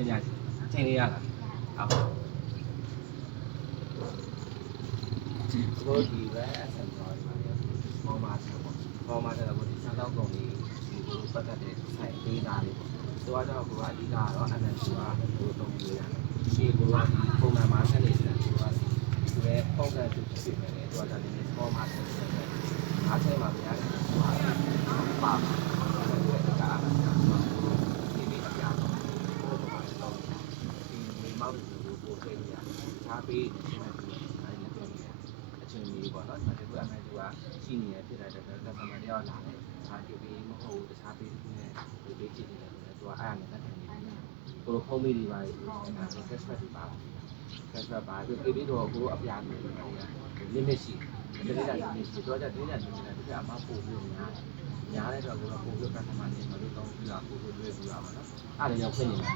ချင်းများချင်းလေးရတာဟုတ်ဒီပဲအဆင်တော်ဒီမှာပေါ်မှာတော့ဒီစားတော့ကုန်လေးဒီလိုပတ်သက်တဲ့ဆိုင်သေးတာလေးပေါ့ဆိုတော့ကိုကအဓိကတော့ MNC ကဟိုတုံးလို့ရတယ်ရှေ့ကပုံမှန်မှာဆက်နေတယ်ဆိုတော့ဒီပဲပုံစံသူဖြစ်နေတယ်သူကလည်းပေါ်မှာဆက်နေတယ်အားထဲမှာမရတယ်ပါဒီမိအပြာတော့ဟိုမှာတော့ဒီမိမောက်ကိုပို့ပေးရထားပေးအချင်းကြီးပေါ့နော်ဒီမှာသူအမှန်တူကရှိနေရဖြစ်တဲ့ကစမတယောက်လာတယ်ဒါကြည့်ပြီးမဟုတ်တခြားပေးနေတယ်ဒီပေးကြည့်နေတယ်သူကအားနဲ့လက်ခံနေတယ်ကိုလိုဖုန်းမိတွေပါကက်စဖက်တွေပါကက်စဖက်ပါပြီးတော့ကိုအပြာတွေlimit ရှိတယ်ဒါလည်း limit ရှိတော့ကြတင်းကြတင်းကြတကယ်အမပို့ပြီးညားတဲ့တော့ကိုပို့ပြီးကတ်စမာနေမလို့တောင်းပြီးတာပို့ပြီးတွေ့ပြီးတာပါနော်အဲ့ဒါရောက်ဖြစ်နေတယ်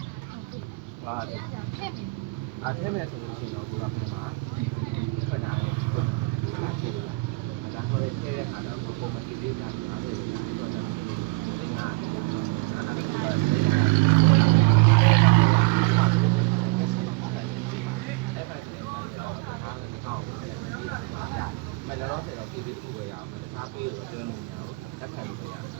ဟာအဲ့ထဲမဲ့ဆိုလို့ရှိရင်တော့ကိုကပြန်မှာထွက်လာတယ်ဒါဆိုရင်တဲ့အခါတော့ပုံမှန်ဒီလေးကနားလေတော့တယ်ဒီငါအဲ့ဒါမလည်းတော့ဆက်တော့ပြည်ပြီးကိုရအောင်တခြားပေးလို့တွန်းလို့မရဘူးတက်ခံလို့ရတယ်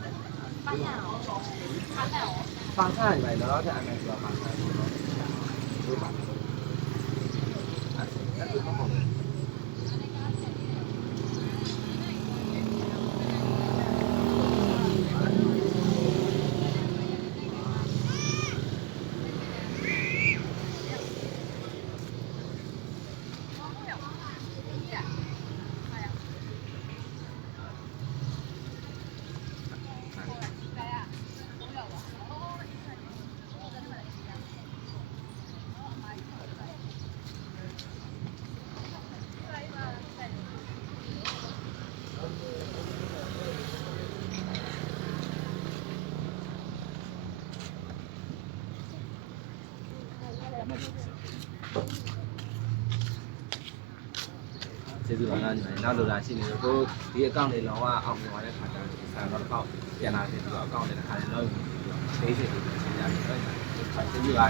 ပါဆိုင်ပဲတော့တဲ့အမှန်ကပါဆိုင်လို့တော့ပါအဲ့ဒါတော့ကျေးဇူးပါလားညီမနောက်လိုလာရှိနေလို့ဒီအကောင့်လေးလောကအောင်မြင်သွားတဲ့ခါကျတော့ဒီဆန်တော့အကောင့်ပြန်လာတယ်ပြီးတော့အကောင့်လေးတစ်ခါလေးလောက်ပြီးတော့ basic တွေရှင်းကြတယ်ကျေးဇူးပါ